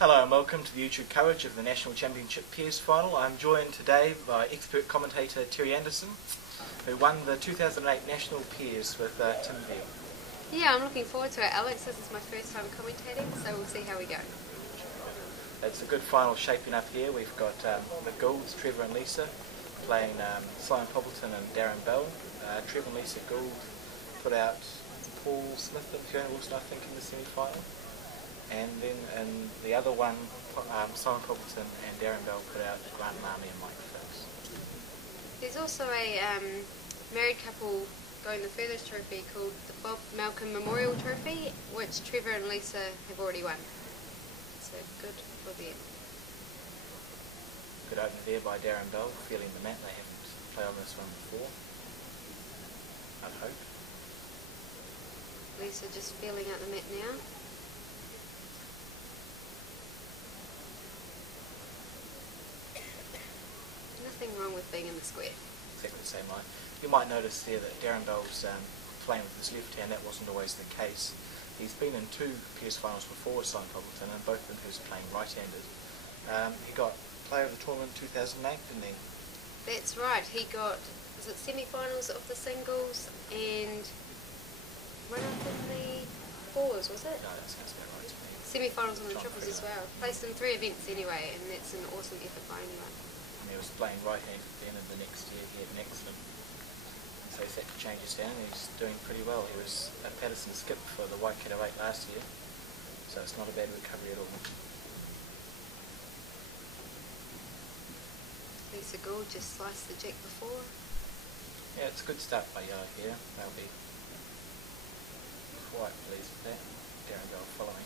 Hello and welcome to the YouTube coverage of the National Championship Peers Final. I'm joined today by expert commentator Terry Anderson, who won the 2008 National Peers with Tim Veal. Yeah, I'm looking forward to it, Alex. This is my first time commentating, so we'll see how we go. It's a good final shaping up here. We've got the Goulds, Trevor and Lisa, playing Poppleton and Darryn. Trevor and Lisa Gould put out Paul Smith and Fiona Wilson, I think, in the semi-final. And then in the other one, Poppleton and Darryn put out Grant Lamy and Mike Phipps. There's also a married couple going the furthest trophy called the Bob Malcolm Memorial Trophy, which Trevor and Lisa have already won. So good for them. Good opener there by Darryn, feeling the mat. They haven't played on this one before, I'd hope. Lisa just feeling out the mat now. Nothing wrong with being in the square. Exactly the same line. You might notice there that Darryn playing with his left hand. That wasn't always the case. He's been in two Peers finals before with Poppleton, and both of them he was playing right-handed. He got player of the tournament in 2008, didn't he? That's right. He got, was it semi-finals of the singles and run-up in the fours, was it? No, that sounds about right to me. Semi-finals on the triples as well. Placed in 3 events anyway, and that's an awesome effort by anyone. He was playing right-handed then, and the next year he had an accident. So he's had to change his hand, and he's doing pretty well. He was a Patterson skip for the Waikato 8 last year, so it's not a bad recovery at all. Lisa Gould just sliced the jack before. Yeah, it's a good start by Yellow here. They'll be quite pleased with that. Darryn following.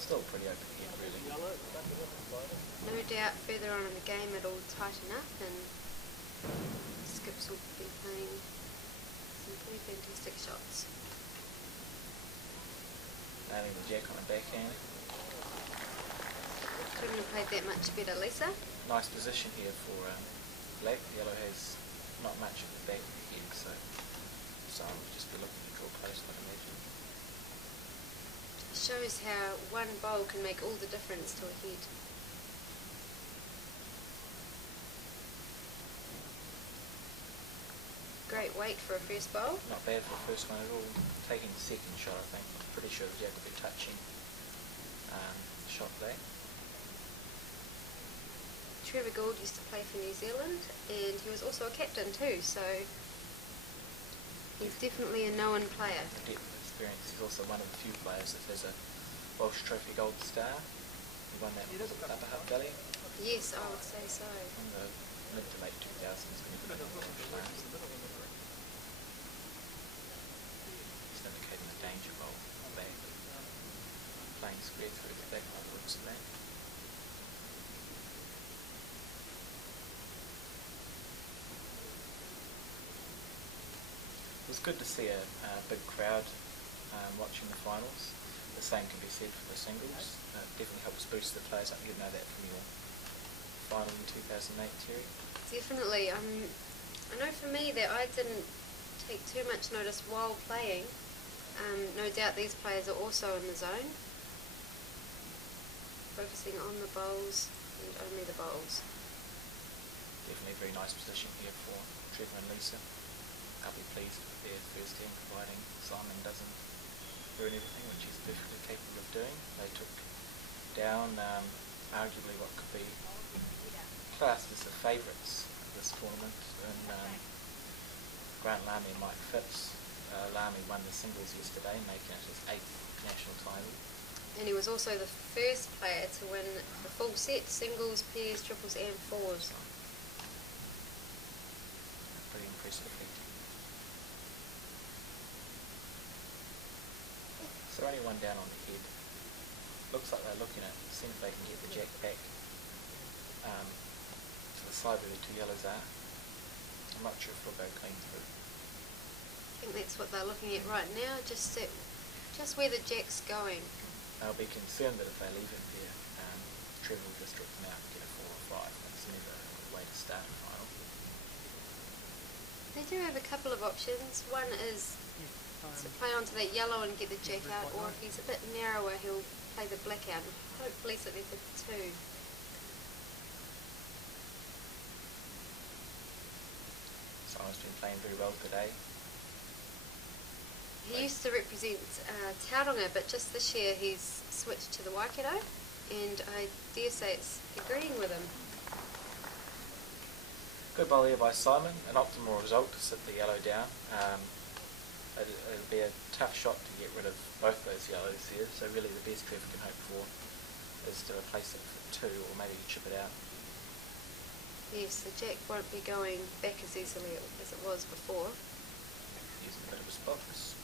Still pretty open here, really. No doubt further on in the game it'll tighten up and Skips will be playing some pretty fantastic shots. Nailing the jack on the backhand. Couldn't have played that much better, Lisa. Nice position here for Black. Yellow has not much of the back of the head, so we'll just be looking to draw close, I'd imagine. Shows how one bowl can make all the difference to a head. Great weight for a first bowl. Not bad for the first one at all. Taking the second shot, I think. Pretty sure the jack will be touching shot there. Trevor Gould used to play for New Zealand, and he was also a captain too, so he's definitely a known player. Depth of experience. He's also one of the few players that has a Welsh Trophy Gold Star. He won that Upper Hutt Valley. Yes, I would say so. In the mid to late 2000s when he played last. He's indicating the danger bowl back. Playing square through the back by the looks of that. It was good to see a big crowd watching the finals. The same can be said for the singles. Definitely helps boost the players up. You know that from your final in 2008, Terry. Definitely. I know for me that I didn't take too much notice while playing. No doubt these players are also in the zone, focusing on the bowls and only the bowls. Definitely a very nice position here for Trevor and Lisa. I'll be pleased with their first hand, providing Simon doesn't ruin everything, which he's perfectly capable of doing. They took down arguably what could be classed as the favourites of this tournament in Grant Lamy and Mike Phipps. Lamy won the singles yesterday, making it his 8th national title. And he was also the first player to win the full set, singles, pairs, triples and fours. Pretty impressive feat. So only one down on the head. Looks like they're looking at seeing if they can get the jack back to the side where the 2 yellows are. I'm not sure if it'll go clean through. I think that's what they're looking at right now, just where the jack's going. They'll be concerned that if they leave it there, Trevor will just rip them out and get a 4 or 5. That's never a good way to start a final. They do have a couple of options. One is to play onto that yellow and get the jack out, or if he's a bit narrower, he'll play the black out. Hopefully so there's a 2. Simon's been playing very well today. He used to represent Tauranga, but just this year he's switched to the Waikato, and I dare say it's agreeing with him. Good ball here by Simon, an optimal result to sit the yellow down. It'll be a tough shot to get rid of both those yellows here, so really the best Trevor can hope for is to replace it for 2 or maybe chip it out. Yes, the jack won't be going back as easily as it was before. Using a bit of his box.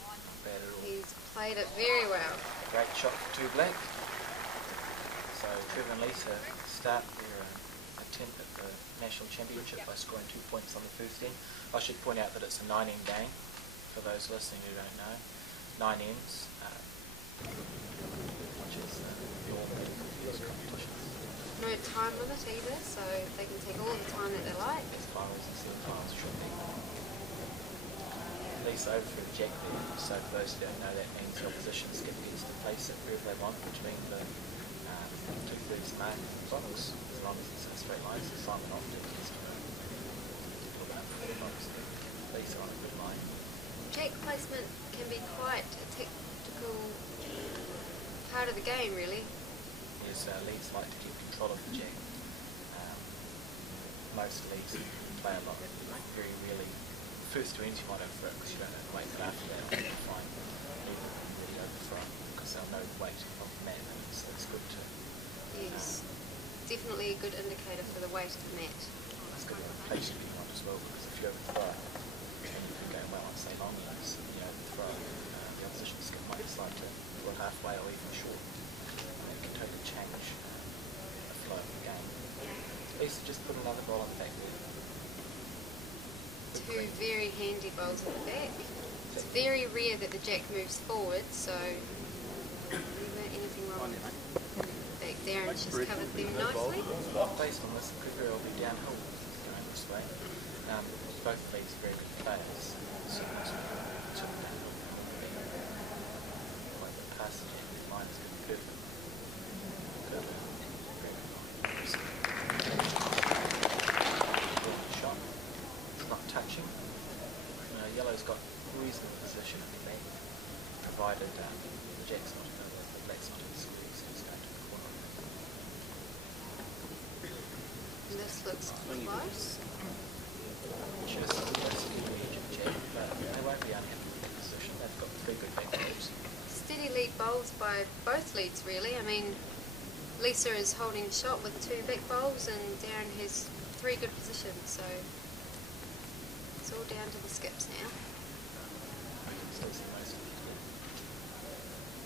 Not bad at all. He's played it very well. Great shot for 2 black. So Trevor and Lisa start their attempt at the National Championship by scoring 2 points on the first end. I should point out that it's a 9-end game, for those listening who don't know. 9 ends, which is normal in these competitions. No time limit either, so they can take all the time that they like. As far as the semi-finals should be. Lisa over for the jack there, so for those who don't know, that means the opposition skip gets to place it wherever they want, which means the 2/3 mark, as long as it's in a straight line, so Simon often gets to pull it up for Lisa on a good line. Jack placement can be quite a technical part of the game, really. Yes, leagues like to keep control of the jack. Most leagues play a lot, very rarely. The first 2 ends you might overthrow because you don't know the weight, but after that you'll find people really overthrow because they'll know the weight of the mat, so it's good to... Yes, definitely a good indicator for the weight of the mat. It's good rotation if you want as well, because if you overthrow and if you're going well on say long legs, you overthrow, the opposition skip might decide to pull it halfway or even short. It can totally change the flow of the game. Lisa just put another ball on the back there. 2 very handy bowls at the back. It's very rare that the jack moves forward, so never anything wrong with back. Darren's just covered them nicely. Based on this, it could very well be downhill going this way. Both leagues are very good players, so it's took downhill. Quite the passage in the line is going to be perfect. Good. Shot. It's not touching. Yellow's got reasonable position in the back, provided the jack's not the black's not in the squeeze, so it's going to the corner. And this looks close. Just the edge of jack, but they won't be unhappy with that position. They've got 3 good back balls. Steady lead bowls by both leads, really. I mean, Lisa is holding shot with 2 back bowls, and Darren has 3 good positions, so it's all down to the skips now. I can still see most of it.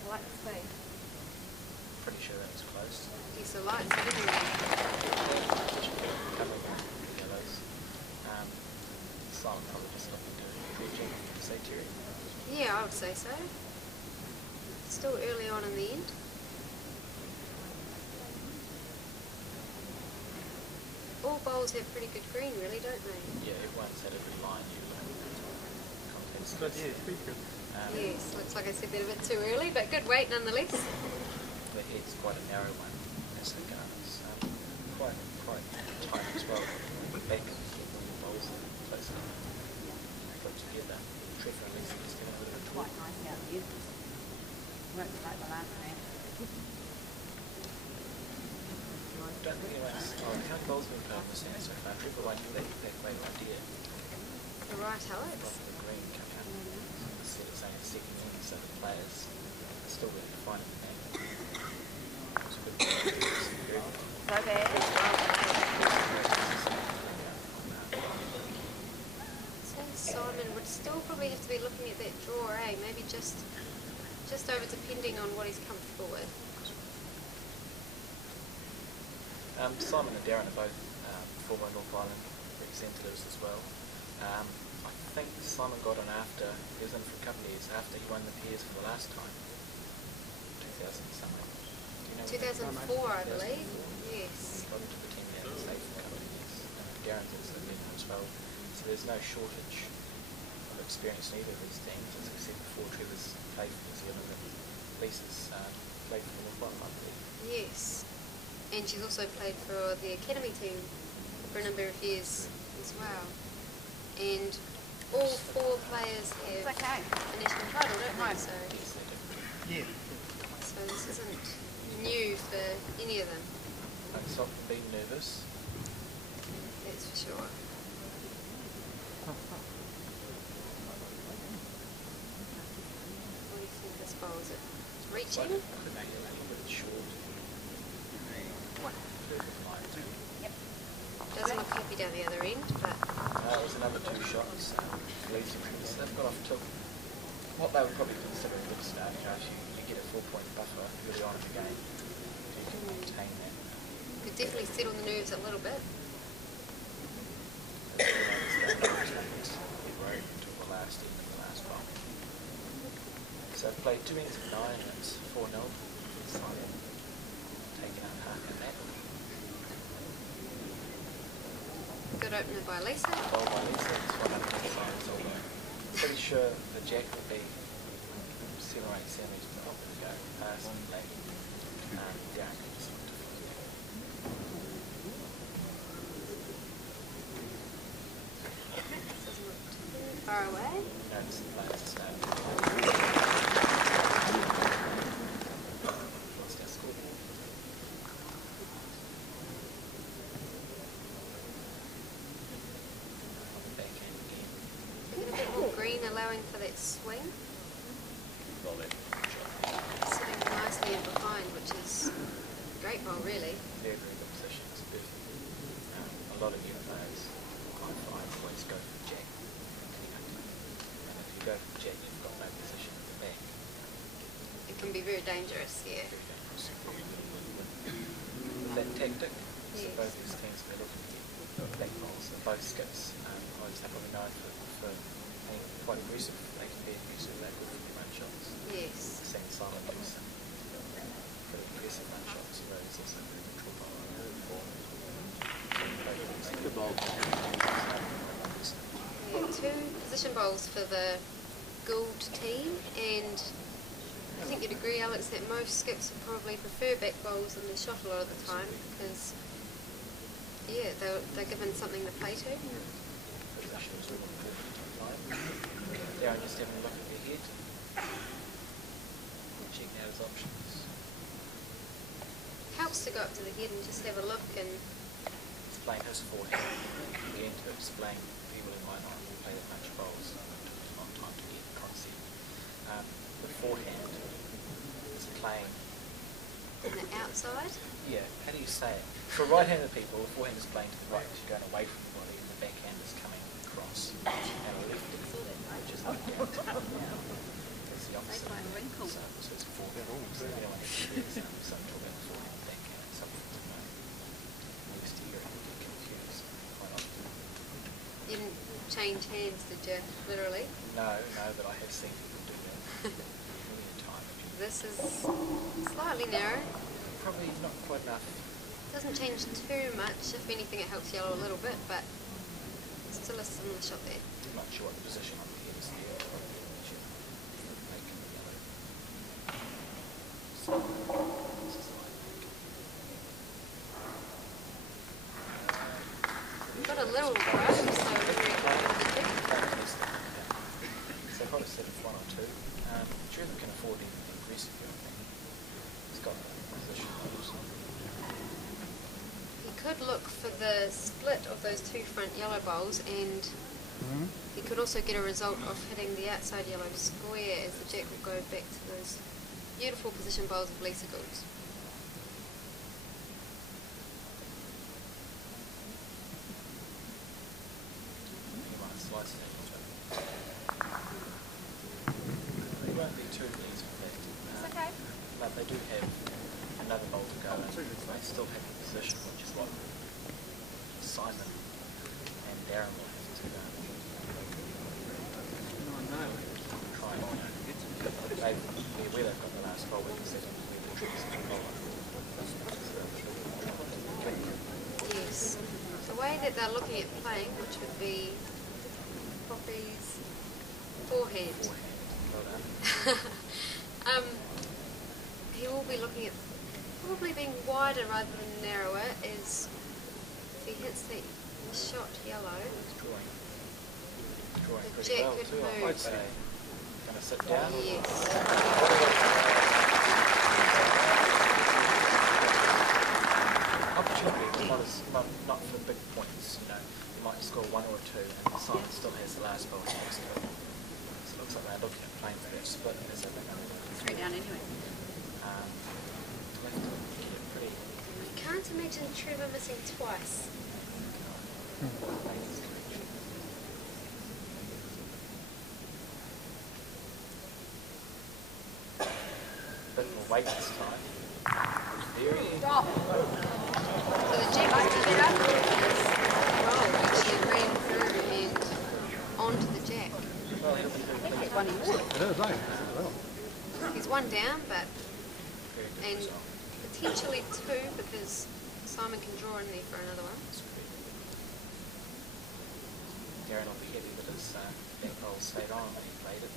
I like the speed. Pretty sure that was close. Yes, the lights are everywhere. Covering the yellows. Simon probably just looking to reject, say Terry. Yeah, I would say so. Still early on in the end. All bowls have pretty good green, really, don't they? Yeah, everyone's had a good line usually. Good, yeah, pretty good. Yes, looks like I said that a bit too early, but good weight nonetheless. The head's quite a narrow one, as the gun is quite tight as well. The back bowls are close enough. Put together. Trevor and Lisa just getting a little bit Quite nice out there. Won't be like the last man. I don't think anyone's... Oh, how many bowls have been played on this end so far? Trevor won't get that great idea. The right, Alex. Off the green come out. Instead of saying a second end, so the players are still really defining the game. It's a good ball. So bad. So Simon would still probably have to be looking at that draw, eh? Maybe just over, depending on what he's comfortable with. Simon and Darryn are both former North Island representatives as well. I think Simon got on after, he was in for a couple of years after he won the pairs for the last time. 2000 something. Do you know 2004, I believe. Yes. He got into the team there and stayed for a couple of years. Darren's also been as well, so there's no shortage of experience in either of these teams. As we said before, Trevor's played for New Zealand and Lisa's played for the North Island, I believe. Yes. And she's also played for the academy team for a number of years as well. And all 4 players have okay. a national title, don't they? So, Yes, they do. Yeah. so this isn't new for any of them, Don't stop from being nervous. that's for sure. What do you think of this bowl? Is it reaching? I could make it a little bit short. Perfect line too. Doesn't look happy down the other end, but It was another 2 shots. Lisa, they've got off to what they would probably consider a good start. You know, if you get a 4-point buffer early on in the game, if you can maintain that. could definitely settle the nerves a little bit. Get right until the last end of the last bowl. So I've played 2 innings of 9 and it's 4-0. Simon taking out half in that. Good opener by Lisa. Bowl by Lisa, it's 125 although pretty sure the jack would be 7 or 8 centimetres to help it go past late. Darryn could just look different. Doesn't look too far away. No, it's the players to start. What's that score? Backhand again. Looking a bit more green, allowing for that swing. Roll it. Sitting nicely in behind, which is a great bowl, really. Very, very good position. It's perfect. A lot of young players, I find, always go for the jack. And if you go for the jack, you've got no position at the back. It can be very dangerous, yeah. Very dangerous. That tactic, so Yes. both these teams are looking to get black bowls. And both skips, obviously probably known for being quite aggressive. They can be aggressive, they're good for their run shots. Yes. Same silent use and pretty aggressive run shots. Rose also very neutral bowler. Good bowl. Yeah, 2 position bowls for the Gould team, and I think you'd agree, Alex, that most skips would probably prefer back bowls in their shot a lot of the time because, yeah, they're given something to play to. Position was really important to line. Darryn just having a look at their head. Checking out his options. Helps to go up to the head and just have a look and Explain his forehand. Again, to explain people who might not play that much bowls. It's not time to get the concept. The forehand is playing. on the outside. Yeah, how do you say it? For right-handed people, the forehand is playing to the right, you're going away from the body, and the backhand is coming across. And a lefty, which is like down. It's the opposite. They find wrinkles. So it's a forehand. So you know, some talk about the forehand and backhand, some people don't know. Used to hear it and get confused quite often. You didn't change hands, did you? Literally. No, but I have seen people do that many a time. This is slightly narrow. Probably not quite enough. Doesn't change too much. If anything, it helps yellow a little bit, but still a similar shot there. I'm not sure what the position on the head is there. Should make it yellow. So, this is the line. We've got a little row, so very good. So probably set of 1 or 2. Trevor can afford anything aggressive, I think. He's got the position also. He could look for the split of those 2 front yellow bowls, and he could also get a result of hitting the outside yellow square as the jack will go back to those beautiful position bowls of Lisa Gould's. You might slice it into it. They won't be too easy for that. It's okay. But they do have another bowl to go, and they still have the position, which is what Simon and Darryn will have to try and where they've got the last bowl, we can set them where the tricks in the bowler. Yes. The way that they're looking at playing, which would be Trophy's forehand. Well done. He will be looking at probably being wider rather than narrower, as if he hits the shot yellow. Drawing The pretty jack well could too, move. I'd say. Going to sit down. Yes. Opportunity, but not for big points, you know. You might score one or two, and Simon still has the last ball next to it. So it looks like they're looking at playing for that split as a big 3 down anyway. Pretty. I can't imagine Trevor missing twice. Bit more weight this time. Very. So the jack is coming up with this roll, which he ran through and onto the jack. Well, he'll be doing He's one each. It is, eh? Well. He's one down, but very good and result. potentially two because Simon can draw in there for another one. Darryn will be happy with his back roll stayed on when he played it.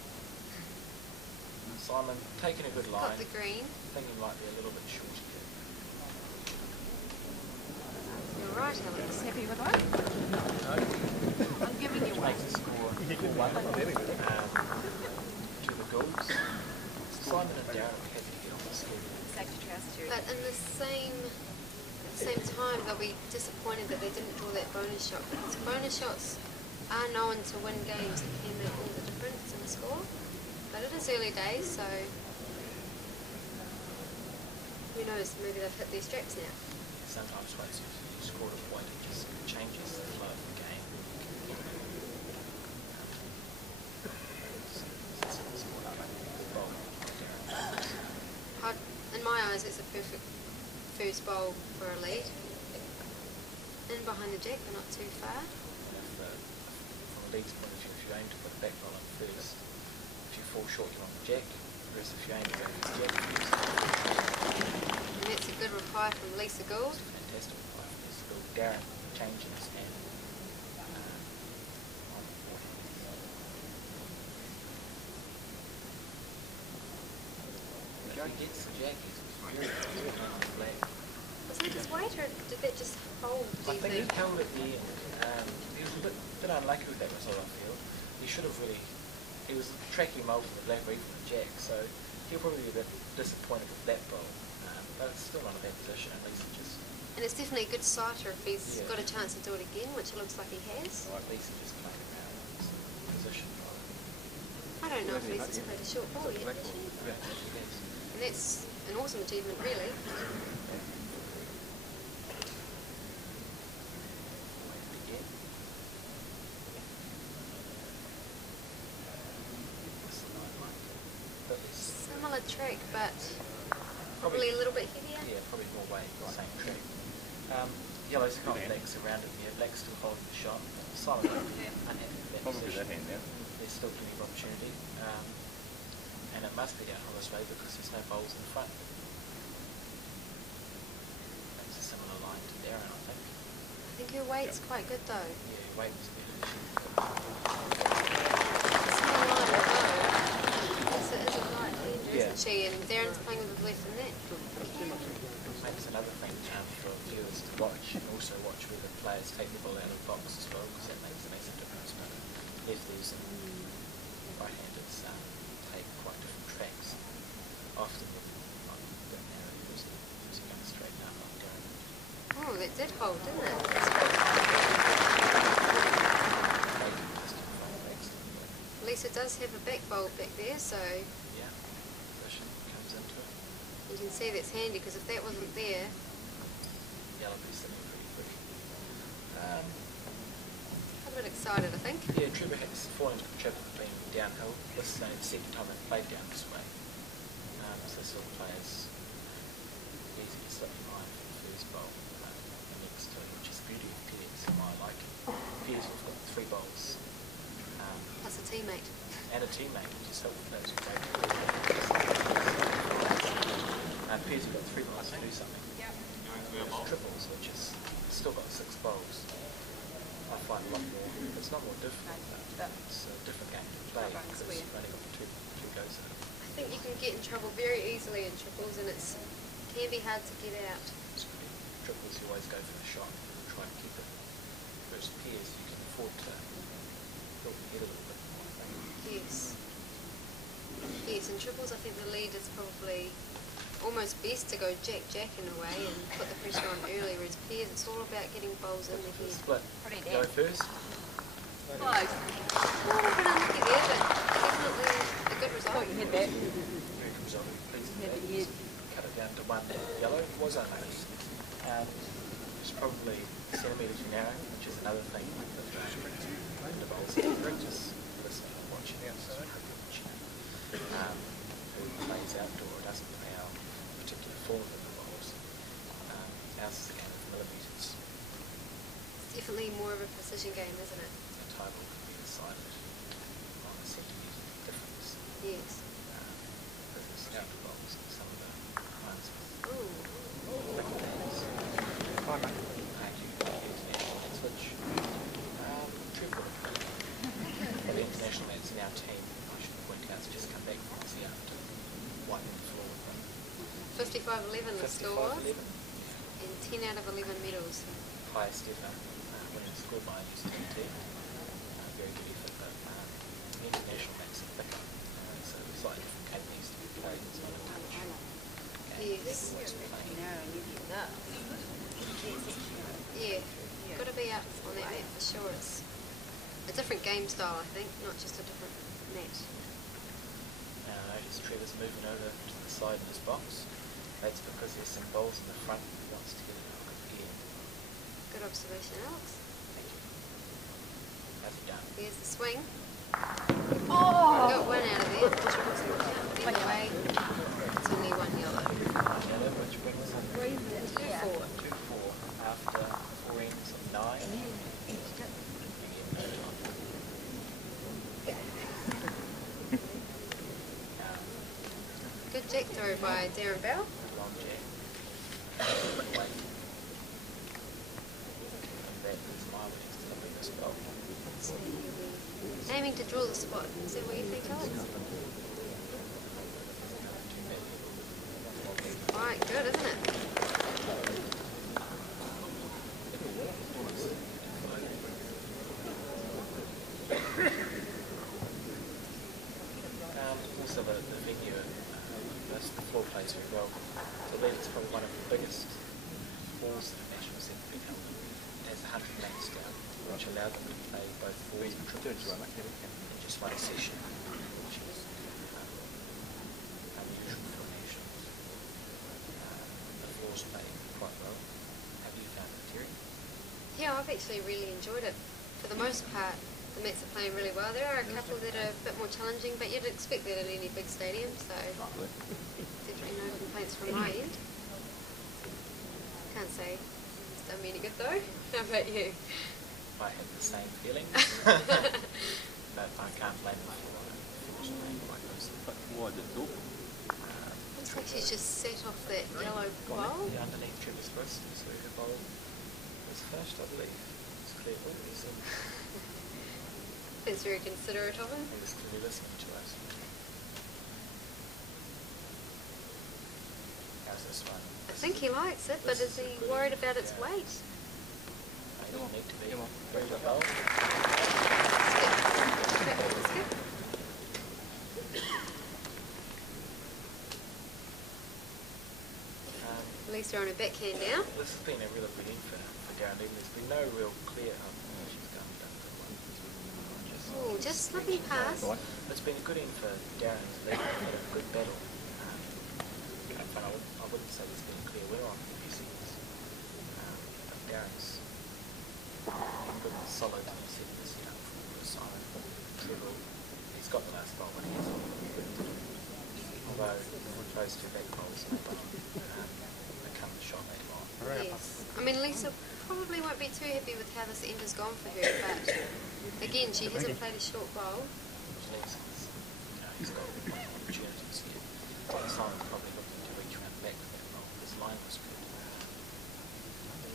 Simon taking a good line. Got the green. Thinking might be a little bit short here. You're right, Alex. Happy with one? I'm giving you one. Makes the score 4-1 to the Goulds. Simon and Darryn will be happy to get on the score. Safety trousers, Jerry. But in the same time, they'll be disappointed that they didn't draw that bonus shot, because bonus shots are known to win games and can make all the difference in the score. But it is early days, so who knows, maybe they've hit their straps now. Sometimes once you score a point, it just changes the flow of the game. In my eyes, it's a perfect first bowl for a lead. In behind the jack, but not too far. And if, from a league's point of view, if you aim to put a back roll in first, if you fall short, you're on the jack. Whereas if you aim to go for the jack first, And that's a good reply from Lisa Gould. fantastic reply from Lisa Gould. Darryn changing his hand. If he gets the jack, he's very good on the flag. Was that his weight, or did that just hold, do I you think he think? held at the end. He was a bit unlucky with that result, I feel. He should have really... He was tracking him over the black reef from the jack, so he'll probably be a bit disappointed with that bowl. But it's still not a bad position, at least it just... And it's definitely a good sighter if he's Yeah. got a chance to do it again, which it looks like he has. Or at least he just played around with his position. I don't know if Lisa's played a short ball yet, has she? Yeah, he has. And that's an awesome achievement, really. Again. But it's Similar trick, but probably a little bit heavier. yeah, probably more weight, same trick. Yellow's got blacks around him here. Black's still holding the shot. Simon unhappy with that Probably position. that hand now. There's still plenty of opportunity. And it must be out on this way because there's no bowls in front. That's a similar line to Darryn, I think. I think her weight's quite good, though. Yeah, weight was a bit of an issue. Similar line, though. Lisa is a right hander, Yeah. isn't she? And Darren's playing with his left and that. Makes another thing for viewers to watch, and also watch where the players take the ball out of the box as well, because that makes a difference. But lefties and right-handers take quite different tracks. Often with that narrow, usually going straight down like going. Oh, that did hold, didn't it? Lisa does have a back bowl back there, so Yeah, position comes into it. you can see that's handy, because if that wasn't there, Yellow piece sitting pretty. I'm a bit excited, I think. Yeah, Trevor has fallen into Trevor being downhill. This is only the second time they've played down this way. So sort of players easy to slip behind for the first bowl next to it, which is the beauty of Piers, and why I like it. Piers have got 3 bowls. Plus a teammate. And a teammate, which is helpful for those who play. Piers have got 3 bowls to do something. Triples, which is still got 6 bowls. I find a lot more. It's not more difficult, but it's a different game to play because you've only got two goes at it. I think you can get in trouble very easily in triples, and it can be hard to get out. Triples, you always go for the shot and try and keep it. Whereas pairs, you can afford to build the head a little bit more, I think. Yes. Yes, in triples I think the lead is probably almost best to go jack-jack in a way and put the pressure on early, whereas pairs it's all about getting bowls in the head. Split. Pretty Go dead. first. Close. Oh, a bit unlucky there, but definitely a good result. Thought you had that. Very good result. Pleased with Yeah, that. but you- Cut it down to one yellow. Was unnoticed. It's probably centimetres narrow, which is another thing that the bowls have to practice. Listen and watching outside. Who plays outdoor doesn't play our particular form of the bowls. Ours is a game of millimetres. It's definitely more of a precision game, isn't it? The title can be decided on a centimetre difference. Yes. There's outdoor bowls and some of the ones with Ooh. bigger hands. Hi, mate. Thank you. International switch. Trevor. The international man's in our team. I should point out, has just come back from Aussie after wiping the floor with them. 55-11 the score, 55-11. and 10 out of 11 medals. Highest ever winning score by a New Zealand team. Very good effort, but the international makes it thicker. So the slightly different game needs to be played. It's not a touch. Yes. Always playing. No, you get that. Yeah, got to be up on that net for sure. It's a different game style, I think, not just a different net. Now notice Trevor's moving over to the side in his box. That's because there's some bowls in the front he wants to get a look at the end. Good observation, Alex. Thank you. How's he done? There's the swing. Oh! Got one out of there, which was anyway. It's only one yellow. Yellow, which brings him Yeah. 2-4 after 4 innings of 9. Good jack throw by Darryn Bell. Long jack. Away. And that is my winnings to the biggest goal. So he'll be aiming to draw the spot. Is that what you think, Alex? Right, good, isn't it? Also the venue, the floor plays very well. So I believe it's probably one of the biggest balls that the nationals have been held. It has 100 mats down, which allow them to play both fours and triples in just one session, which is unusual for nationals. The floors play quite well. Have you found it, Terry? Yeah, I've actually really enjoyed it. For the most part, the mats are playing really well. There are a couple that are a bit more challenging, but you'd expect that at any big stadium, so definitely no complaints from my end. Can't say it's done me any good though. How about you? I had the same feeling, but I can't blame them for floors playing quite nicely. Looks like she's just set off that yellow bowl. Yeah, underneath Trevor's wrist, so her bowl was first, I believe. It's clear what he said. That's very considerate of him. He was clearly listening to us. How's this one? I think he likes it, but is he worried about its weight? He doesn't need to be. Come on. Bring the bowl. Let's go. Lisa on her backhand now. This has been a real good in for Darryn. There's been no real clear. She's gone down to one. Oh, just slipping past. It's been a good in for Darryn. They've had a good battle. But I wouldn't say there's been a clear winner on the New Zealand's. But Darren's good and solid in setting this up for Simon. Trevor, he's got the last bowl when he has on. Although those two back bowls may not become the shot later on. Yes. I mean, Lisa probably won't be too happy with how this end has gone for her, but again, she hasn't played a short bowl. Which leaves us, he's got opportunities here. Simon's probably looking to reach around the back with that bowl. His line was good.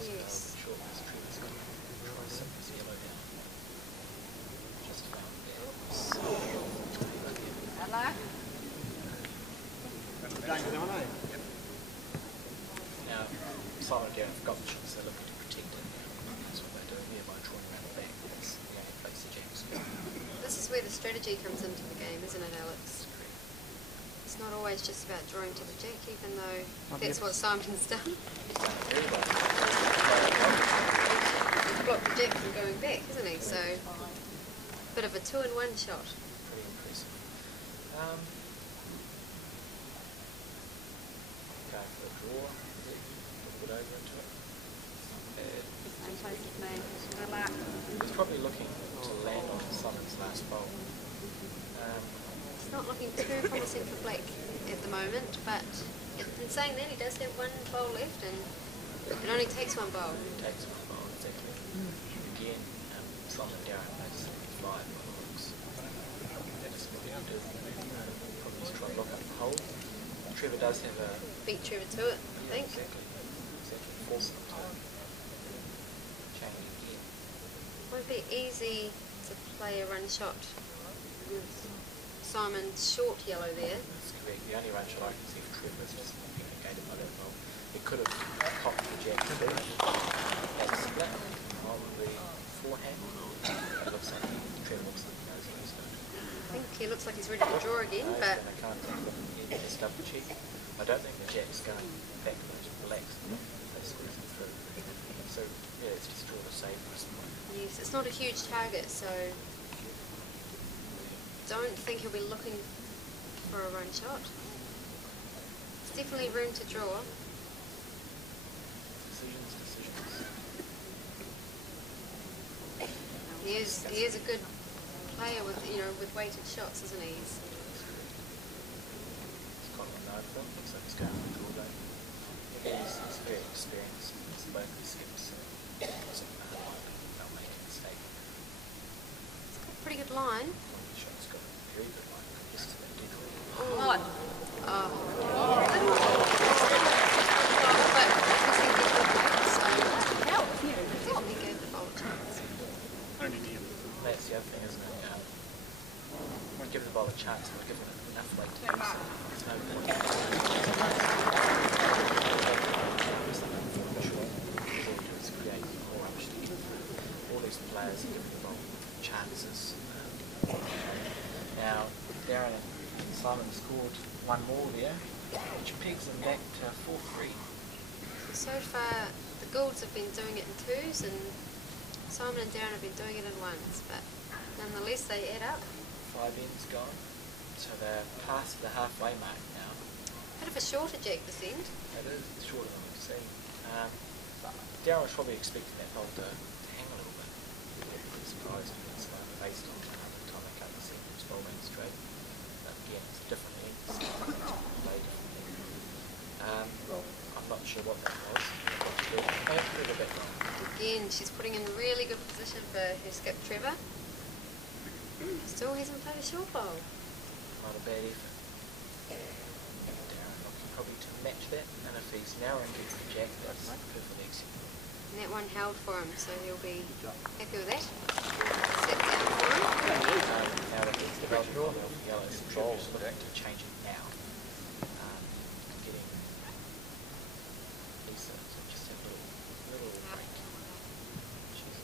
Yes. Short was Trevor's got to try some his yellow down. Darryn have got the shots, they're looking to protect it. That's what they're doing here by drawing around the back. That's the only place the jacks go. This is where the strategy comes into the game, isn't it, Alex? It's not always just about drawing to the jack, even though that's what Simon's done. He's done it very well. He's blocked the jack from going back, hasn't he? So, bit of a 2-in-1 shot. Pretty impressive. Going for a draw, a little bit over into it. Same place as me. Good luck. He's probably looking to land on Simon's last bowl. It's not looking too promising for Black at the moment, but in saying that, he does have one bowl left, and it only takes one bowl. It takes one bowl, exactly. Again, Simon and Darryn made 75 by the looks. That is what they can do. Probably just try and lock up the hole. Trevor does have a... Beat Trevor to it, I think. Exactly. Force them to chain it again. Won't be easy to play a run shot with Simon's short yellow there. That's correct. The only run shot I can see for Trevor is just being negated by that bowl. It could have popped the jack too. That's split on the forehand. It looks like Trevor looks like he knows what he's doing. I think he looks like he's ready to draw again, No, but I can't think of it. Just double check. I don't think the jack's going back much relaxed. They squeeze it through. So yeah, it's just draw to save at this point. yes, it's not a huge target, so don't think he'll be looking for a run shot. There's definitely room to draw. Decisions. He is a good player with with weighted shots, isn't he? He's got one no for him. Looks like he's going with draw though. He's very experienced. He's both the skips. They'll make a mistake. It's got a pretty good line. The shot's got a very good line. Just to that decoy. What? Oh. But because he did look at it, so Help you. definitely gave the ball a chance. Only me. That's the other thing, isn't it? Won't give the ball a chance, but give it enough weight to do so. There's no point. All these players are giving the ball chances. Now, Darryn and Simon scored one more there, which pegs them back to 4-3. So far, the Goulds have been doing it in twos, and Simon and Darryn have been doing it in ones, but nonetheless they add up. 5 ends gone, so they're past the halfway mark now. Bit of a shorter jack this end. It is shorter than we've seen. Darryn was probably expecting that ball to hang a little bit. Surprised when it's based on the time they cut the sequence bowling straight. But again, it's a different end. Play differently. I'm not sure what that was. Maybe a little bit wrong. Again, she's putting in really good position for her skip Trevor. Still hasn't played a short bowl. Not a bad effort. Darryn looking probably to match that, and if he's narrowing to the jack, that's perfectly acceptable. And that one held for him, so he'll be happy with that. Set down for him. Now that he's developed on the yellow's controls, looking to change it now. Getting Lisa to just have a little break. She's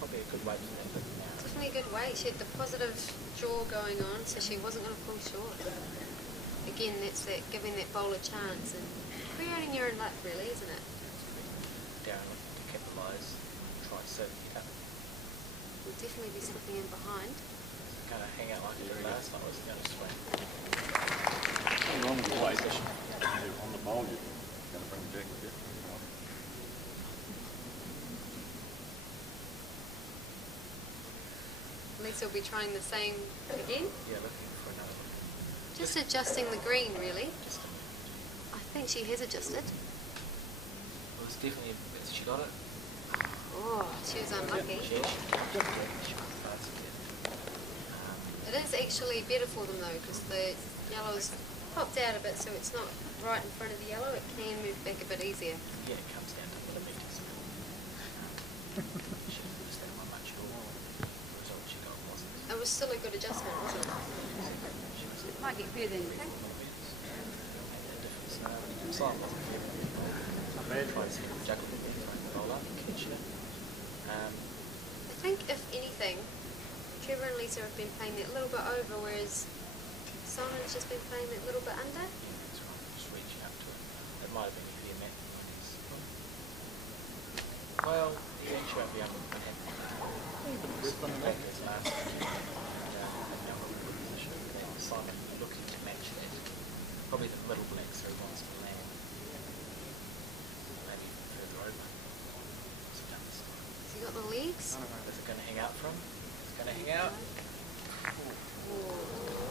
probably a good way for that, but now. Definitely a good way. She had the positive draw going on, so she wasn't going to pull short. Again, that's that giving that bowl a chance and creating your own luck, really, isn't it? Darryn looking to capitalise, try to serve it up. We'll definitely be slipping in behind. It's going to hang out like it did last time, or is it going to swing? Nothing wrong with the weight. On the bowl, you're going to bring the jack with you. Lisa will be trying the same again. Yeah, looking for another one. Just adjusting the green, really. Just a I think she has adjusted. Well, it's definitely, she got it. Oh, she was unlucky. She It is actually better for them though, because the yellow's popped out a bit, so it's not right in front of the yellow. It can move back a bit easier. Yeah, it comes down to millimetres. She didn't lose that one much at all. The result she got wasn't. It was still a good adjustment, wasn't it? She was Might get further than you think. made a difference. Simon wasn't here. Trying to juggle the bit, trying to roll up, catch it. I think, if anything, Trevor and Lisa have been playing that little bit over, whereas Simon's just been playing that little bit under. Yeah, that's right. Just reaching up to it. It might have been if he met on his. Well, he actually won't be able to have back his last game. Simon looking to match that. Probably the middle black, so he wants to land. Maybe further over. What's he done this time? Has he got the legs? Is it going to hang out for him? It's going to hang out.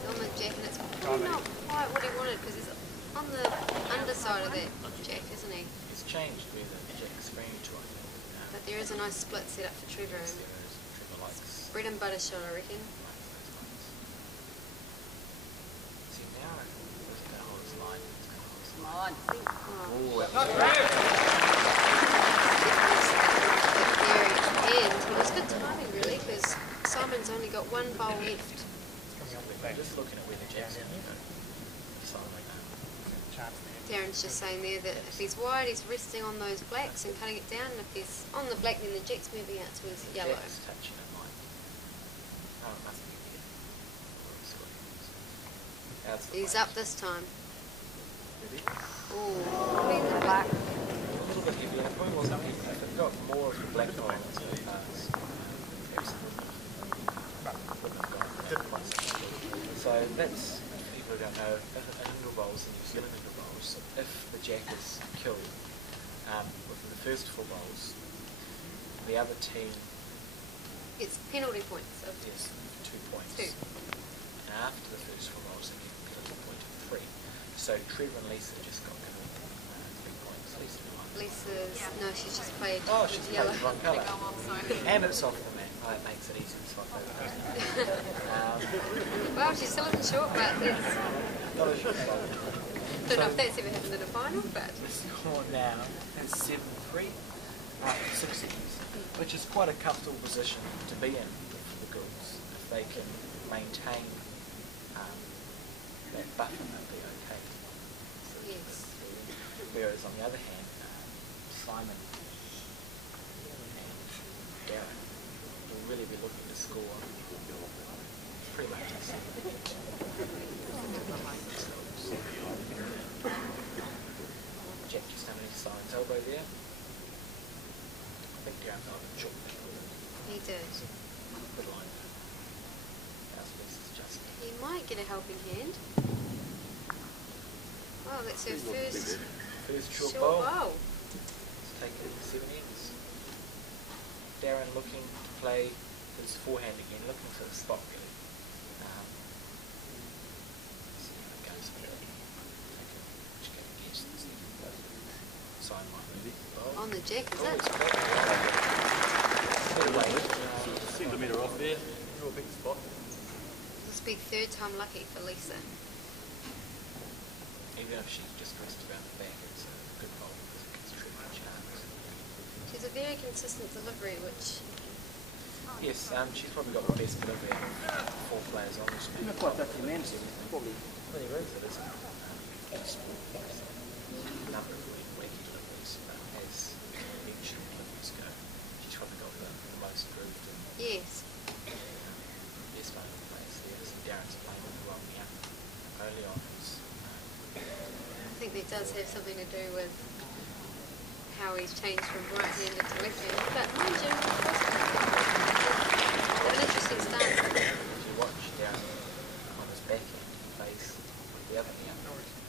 On the jack, and it's probably not quite what he wanted because he's on the underside of that jack, isn't he? It's changed where the jack's frame to, I think. But there is a nice split set up for Trevor. Yes, there is. Trevor likes. Bread and butter shot, I reckon. See now, it's going to hold his line. It's going to hold his Come line. on. Oh, that was And it was good timing, really, because Simon's only got one bowl left. just looking at where the jack's going to go. Something like that. Darren's just saying there that if he's wide, he's resting on those blacks and cutting it down, and if he's on the black, then the jack's moving out to his yellow. Jack's touching it like. Oh, it must be there. He's up this time. Ready? Ooh, probably in the black. A little bit heavy, and it probably wasn't heavy. If it got more of the black on it, so perhaps it wouldn't have gone quite so much. So that's, people who don't know, in indoor bowls, in New Zealand indoor bowls, if the jack is killed within the first 4 bowls, the other team It's penalty points. Of gets 2 points. 2. And after the first 4 bowls, they get a penalty point of 3. So Trevor and Lisa just got given 3 points. Lisa won. Lisa's, no, she's just played Oh, she's played yellow. the wrong colour. And it's off the mat. Oh, it makes it easy to swap over. Well, she's still looking short, but it's, Not a short bowl. don't know if that's ever happened in a final, but The score now is 7-3 after 6 seconds, which is quite a comfortable position to be in for the Goulds. If they can maintain that buffer, they'll be okay. So yes. whereas on the other hand, Simon and Darryn will really be looking to score pretty much the same. Jack just underneath Simon's elbow there. I think Darryn got a short bit with it. He did. Good line. How's Lisa's just He might get a helping hand. Oh, that's her first first short short bowl. bowl. It's taken 7 ends. Darryn looking to play his forehand again, looking for the spot really. See how it goes. Take a which game guess this Sign might move it. On the jack, is Oh, it? it's got bit away. Centimetre off there, real big spot. Must be third time lucky for Lisa. Even if she's just dressed around the back, it's a good bowl because it gets Trevor a chance. She's a very consistent delivery, which Yes, she's probably got the best delivery of 4 players on this Not quite 50 men, probably. Well, there is, it isn't. A number of wacky deliveries, but as conventional deliveries go, she's probably got the most grooved and yes. best one of the players there. So Darren's playing really well now. Early on, I think that does have something to do with how he's changed from right-handed to left-handed. But mind you, an interesting stance. if you watch Darren on his backhand, he plays with the other hand,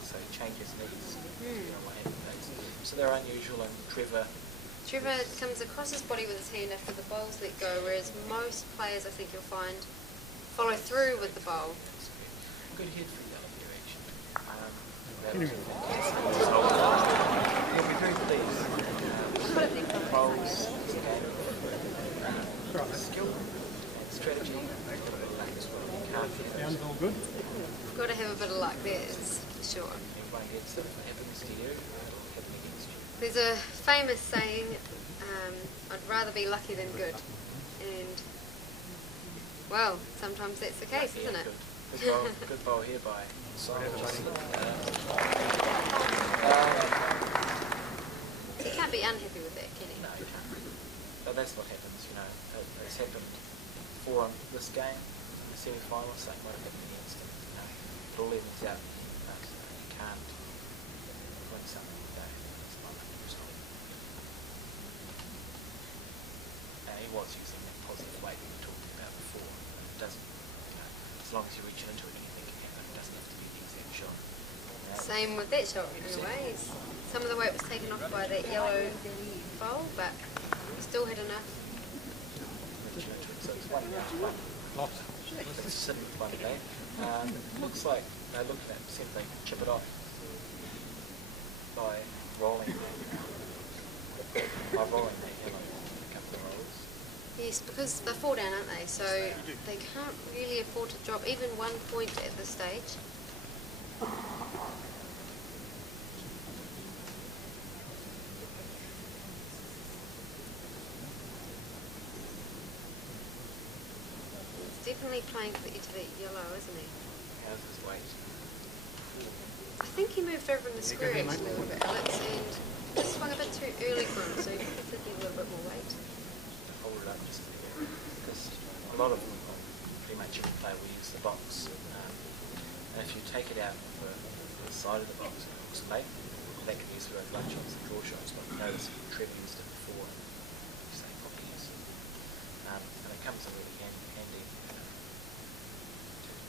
so he changes knees, depending on what hand he plays. So they're unusual, and Trevor Comes across his body with his hand after the bowl's let go, whereas most players, I think you'll find, follow through with the bowl. good head for yellow here, actually. He'll be very pleased. Bowls is a game of skill and strategy, and a little bit of luck as well. You can't get it. Sounds all good. You've got to have a bit of luck there, is for sure. Everyone gets it. If it happens to you, it'll happen against you. There's a famous saying, I'd rather be lucky than good. And, well, sometimes that's the case, Lucky isn't and it? good. Good bowl here by Simon. He can't be unhappy with that, can he? No, you can't. But that's what happens, you know. It's happened before on this game, in the semi-final, so it might have happened against him, you know. It all evens out. But, you can't win something today. It's not a result. He was using that positive weight we were talking about before. But it doesn't, you know, as long as you're reaching into it, anything can happen. It doesn't have to be the exact shot. You know? Same with that shot in a way. Some of the weight was taken off by that yellow bowl, but he still had enough. So it's 1-1. Let's sit with one day. Looks like they're looking at see if they can chip it off by rolling that yellow a couple of rolls. Yes, because they fall down, aren't they? So they can't really afford to drop even 1 point at this stage. Definitely playing for the edge of that yellow, isn't he? How's his weight? I think he moved over in the square actually a little bit, Alex, and just swung a bit too early for him, so he could have a little bit more weight. Hold it up just a bit, because a lot of them, pretty much every player will use the box, and if you take it out of the side of the box, it looks late. That can be used for blood shots and draw shots, but you notice Trevor used it before, so he probably used it. And it comes in really handy to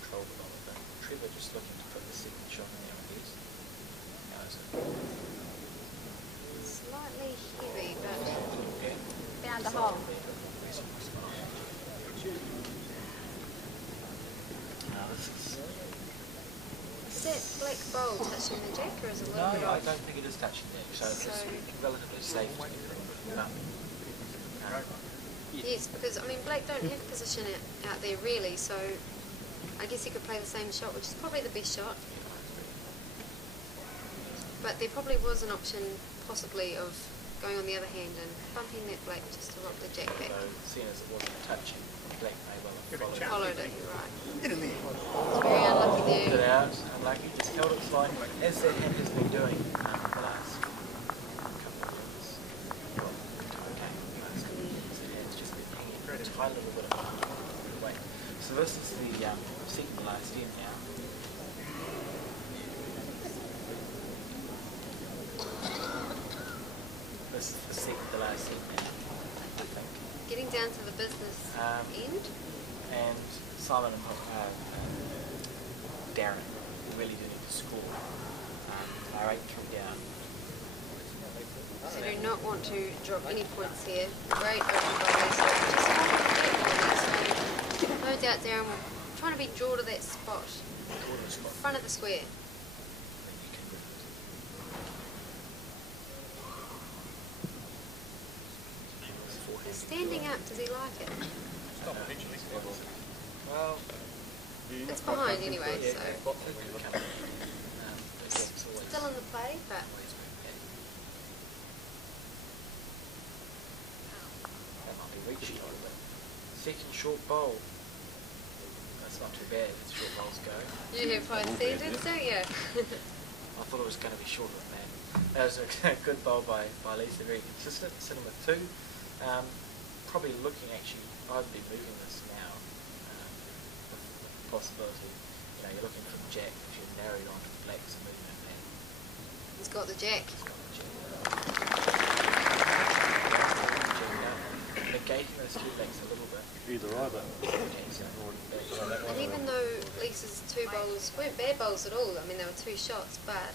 control the ball. But Trevor just looking to put the second shot in there with these. How is it? Slightly heavy, but Yeah. Found the hole. Now this is that black bowl touching the jack, or is it a little bit I off? don't think it is touching there, so it's relatively safe to put up. Yes, because I mean Blake don't have position out there really, so I guess he could play the same shot, which is probably the best shot. But there probably was an option, possibly, of going on the other hand and bumping that Blake just to rock the jack back. So seeing as it wasn't touching, Blake may well have Followed it, you're right. Get in there. It's very unlucky pulled it there. out, unlucky, just held it slide, as that hand has been doing the last couple of years. Well, okay, last couple of years, it has just been hanging a tiny little bit of weight. So this is the second to last end now. This is the second to last end now, I think. Getting down to the business end. And Simon and Darryn really do need to score. Our 8-3 down. So do not want to drop any points here. Great open by Lisa. Just hold it back. So no doubt Darryn will trying to be draw to that spot. Front of the square. He's standing up, does he like it? Stop eventually. Well, It's behind anyway, yeah, so still in the play, but that might be reaching on it. Second short bowl. That's not too bad as short bowls go. you have high standards, don't you? I thought it was going to be shorter than that. That was a good bowl by Lisa, very consistent, sitting with 2. Probably looking actually, I'd be moving this now. With the possibility, you know, you're looking for the jack, if you've narrowed onto the blacks and moving it back. He's got the jack. He's got the jack. Negating those 2 blacks a little bit. Either either. And even though Lisa's 2 bowls weren't bad bowls at all, I mean they were 2 shots, but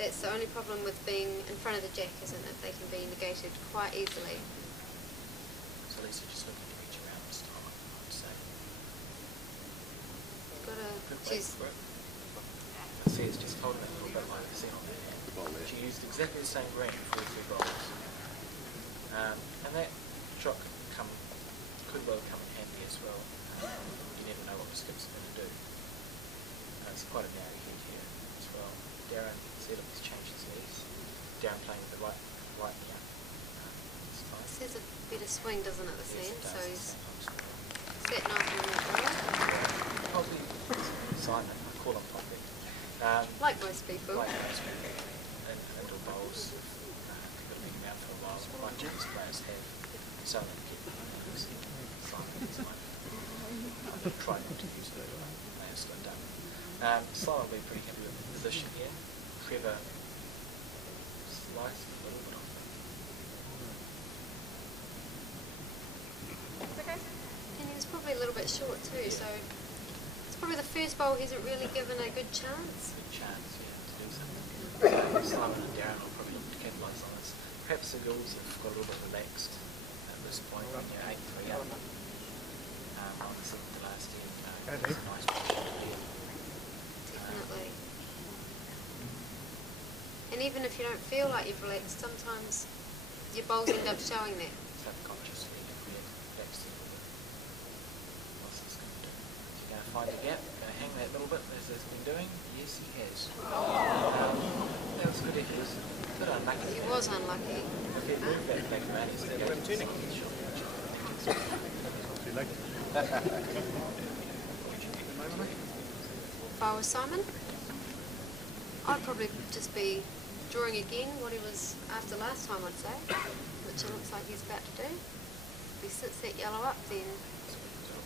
that's the only problem with being in front of the jack, isn't it? They can be negated quite easily. So Lisa just looking to reach around this time, I'd say. She's I see it's just holding it a little bit like I've seen on there. She used exactly the same green for 2 bowls. And that shot could well come in handy as well. You never know what the skip's going to do. It's quite a narrow head here as well. Darryn, see look, he's changed his knees. Darryn playing with the right here. this has a better swing, doesn't it, this end? So he's Yes, set nice on that roll. probably Like most people. Like most people in indoor bowls, people have been around for a while. Much of these players have, so they keep using Simon design. Try not to use it, they have still done. Simon will be pretty happy with the position here. Trevor sliced a little bit off it. And he was probably a little bit short too, so it's probably the first bowl he hasn't really given a good chance. Good chance, yeah, to do something. Simon and Darryn will probably look to capitalise on this. Perhaps the Goulds have got a little bit relaxed at this point when you're 8-3 up. On the second to last end, it's a nice position to be in. Definitely. And even if you don't feel like you've relaxed, sometimes your bowls end up showing that. Subconsciously, if we had relaxed a little bit. What's this going to do? Is he going to find a gap? Going to hang that little bit as he's been doing? Yes, he has. That was good if he was a bit unlucky. He was unlucky. If he had moved that back around, he's going to go to the second shot. If I was Simon, I'd probably just be drawing again what he was after last time, I'd say, which it looks like he's about to do. If he sits that yellow up, then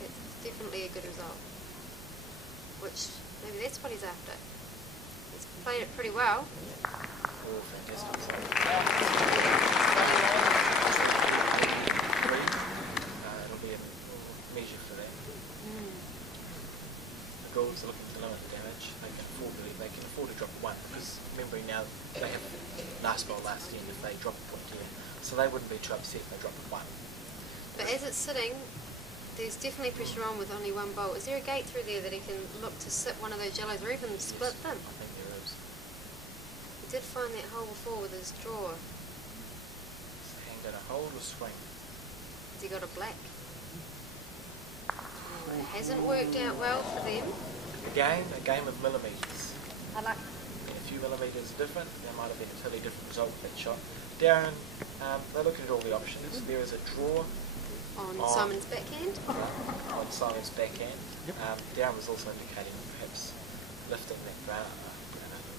it's definitely a good result. Which, maybe that's what he's after. He's played it pretty well. Oh, fantastic. It'll be a measure for that. The Goulds are looking to limit the damage. They can afford to drop one, because remembering now they have last bowl last end if they drop a point here, so they wouldn't be too upset if they drop a one. But as it's sitting, there's definitely pressure on with only one bowl. Is there a gate through there that he can look to sit one of those yellows or even split them? I think there is. He did find that hole before with his draw. So hanged in a hole or swing. Has he got a black? Oh, it hasn't worked out well for them. Again, a game of millimetres. I like A few millimetres different, there might have been a totally different result with that shot. Darryn, they're looking at all the options. There is a draw on Simon's backhand. On Simon's backhand. Darryn was also indicating perhaps lifting that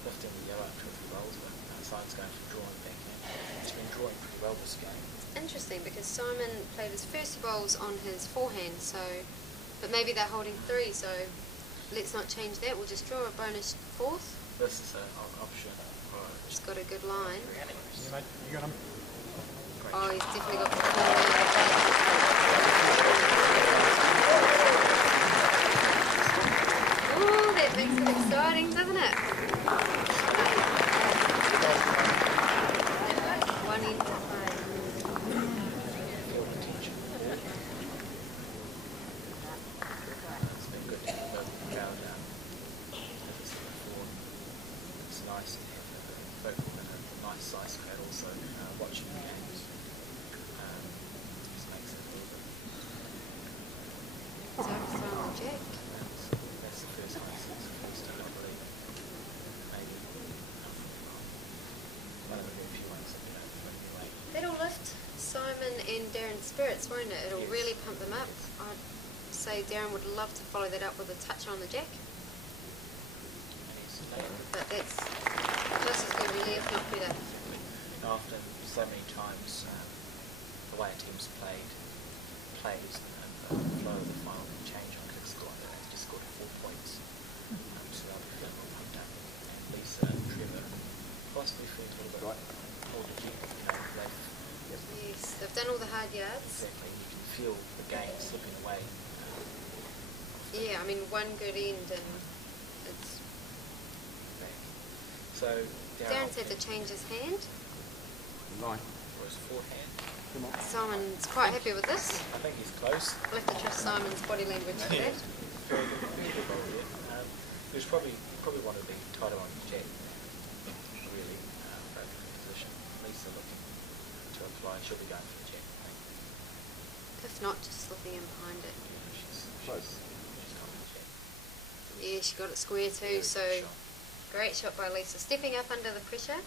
lifting the yellow up to a few rolls, but Simon's going for drawing backhand. He's been drawing pretty well this game. It's interesting because Simon played his first bowls on his forehand, so but maybe they're holding three, so let's not change that. We'll just draw a bonus fourth. This is an option. He's got a good line. You mate, you got him. Oh, he's definitely got the four. Ooh, that makes it exciting, doesn't it? One end to play. Feel the tension. It's been good to have the crowd down. As I said before, it's nice to have both of them a nice size crowd also watching the games. Just makes it a little bit. So from Jack. That's the first high six, first time I believe. Maybe. One of the very few ones that you don't win anyway. That'll lift Simon and Darryn's spirits, won't it? It'll Yes. really pump them up. I'd say Darryn would love to follow that up with a touch on the jack, And he's staying. but that's just as good really, if not better. And often, so many times, the way a team's plays and the flow of the final can change on kick score. They've just scored 4 points. So they'll be feeling all pumped up. And Lisa and Trevor possibly feel a little bit more dejected. Yes, they've done all the hard yards. Exactly. You can feel the game slipping away. Yeah, I mean one good end and it's... Back. So Darryn's had to change his hand. Line. or his forehand. Come on. Simon's quite happy with this. I think he's close. We'll have to trust Simon's body language for that. Very good ball there. He was probably wanted to be tighter on his jack, really, but the position. Lisa looking to apply. She'll be going for the jack, I think. If not, just slipping in behind it. She's Close. got the jack. Yeah, she got it square too, Very so good shot. great shot by Lisa. Stepping up under the pressure.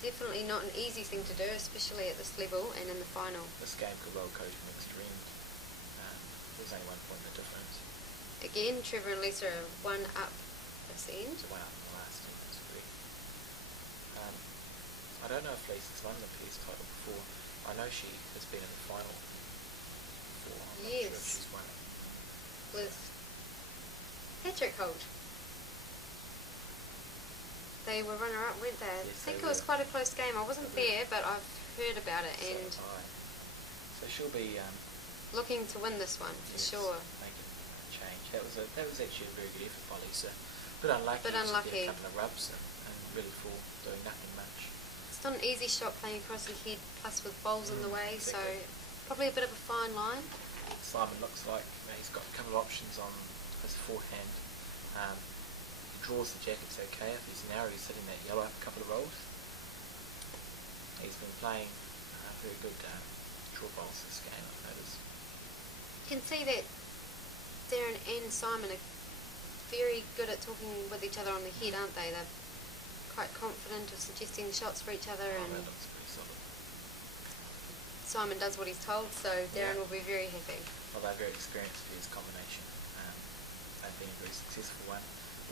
Definitely not an easy thing to do, especially at this level and in the final. This game could well go to an extreme. There's only 1 point in the difference. Again, Trevor and Lisa are one up this end. Wow. I don't know if Lisa's won the PS title before. I know she has been in the final before. I'm not sure if Yes. she's won it. With Patrick Gould. They were runner-up, weren't they? I Yes, think they it was were. quite a close game. I wasn't They were. there, but I've heard about it and So she'll be looking to win this one for yes, sure. making a change. That was actually a very good effort by Lisa. Bit unlucky. Bit just to unlucky. get a couple of rubs and really for doing nothing much. It's not an easy shot playing across the head, plus with bowls in the way, so exactly. probably a bit of a fine line. Simon looks like he's got a couple of options on his forehand. He draws the jackets okay. If he's narrow, he's hitting that yellow up a couple of rolls. He's been playing very good draw bowls this game, I've noticed. You can see that Darryn and Simon are very good at talking with each other on the head, aren't they? They're quite confident of suggesting shots for each other, Oh, and that looks pretty solid. Simon does what he's told, so Darryn will be very happy. Well, they're very experienced for his combination. They've been a very successful one.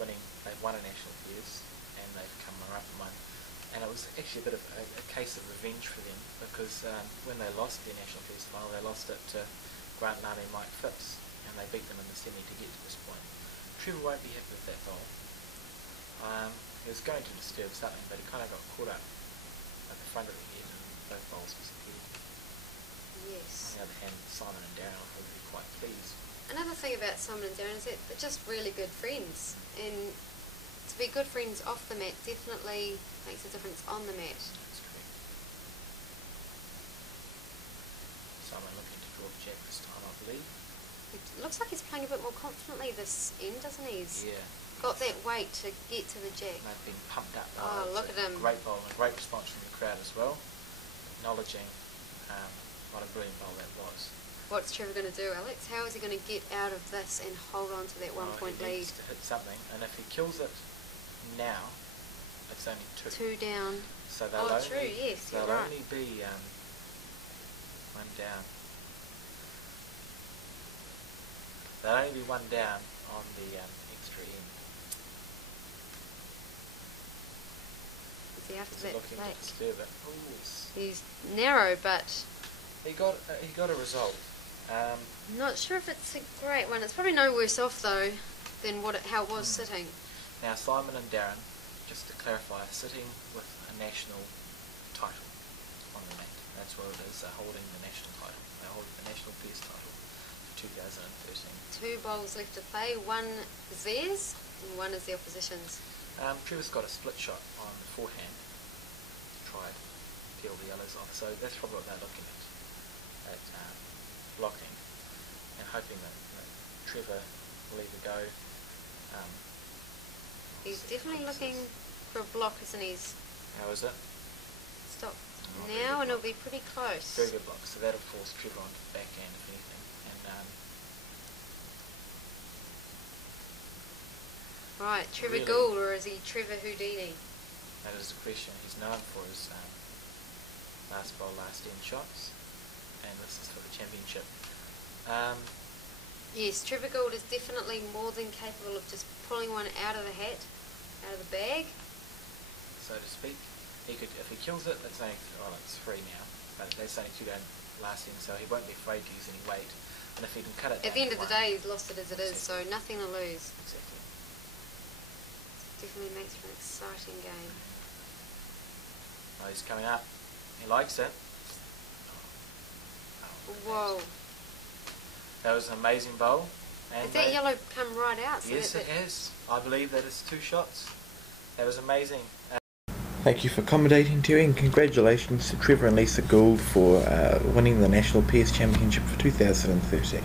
They've won a national pairs, and they've come runner-up and won. And it was actually a bit of a case of revenge for them, because when they lost their national pairs final, they lost it to Grant Nani and Mike Phipps, and they beat them in the semi to get to this point. Trevor won't be happy with that bowl. He was going to disturb something, but he kind of got caught up at the front of the head, and both bowls disappeared. Yes. On the other hand, Simon and Darryn will probably be quite pleased. Another thing about Simon and Darryn is that they're just really good friends, and to be good friends off the mat definitely makes a difference on the mat. That's correct. Simon looking to draw the jack this time, I believe. It looks like he's playing a bit more confidently this end, doesn't he? He's Yeah. got that weight to get to the jack. They've been pumped up. Oh, It's look a at him. Great bowl and a great response from the crowd as well, acknowledging what a brilliant bowl that was. What's Trevor going to do, Alex? How is he going to get out of this and hold on to that one-point He lead? needs to hit something, and if he kills it now, it's only two. Two down. So they'll Oh, only, true, yes, you're they'll right. only be one down. They'll only be one down on the extra end. Is he after He's that looking plate? to disturb it. Ooh, He's narrow, but he got a result. I'm not sure if it's a great one. It's probably no worse off, though, than how it was sitting. Now Simon and Darryn, just to clarify, are sitting with a national title on the mat. That's what it is. They're holding the national title. They're holding the national pairs title for 2013. 2 bowls left to play. One is theirs, and one is the opposition's. Trevor's got a split shot on the forehand. Tried to peel the yellows off. So that's probably what they're looking at blocking, and hoping that Trevor will either go. He's definitely looking for a block, isn't he? How is it? Stop Oh, very now, good and it'll block. be pretty close. Very good block. So that'll force Trevor onto the backhand, if anything. And Right, Trevor Really? Gould, or is he Trevor Houdini? that is the question. He's known for his last bowl, last end shots, and this is for the championship. Yes, Trevor Gould is definitely more than capable of just pulling one out of the hat, out of the bag. So to speak, he could, if he kills it, it's only, it's 3 now, but that's only 2 down last end, so he won't be afraid to use any weight. And if he can cut it At down the end to of the one- day, he's lost it as it is, so nothing to lose. Exactly. Definitely makes for an exciting game. Oh, he's coming up. He likes it. Oh, Whoa. that was an amazing bowl. And Did that yellow come right out? So yes, that it has. I believe that it's 2 shots. That was amazing. Thank you for accommodating, Terry, and congratulations to Trevor and Lisa Gould for winning the National Pairs Championship for 2013.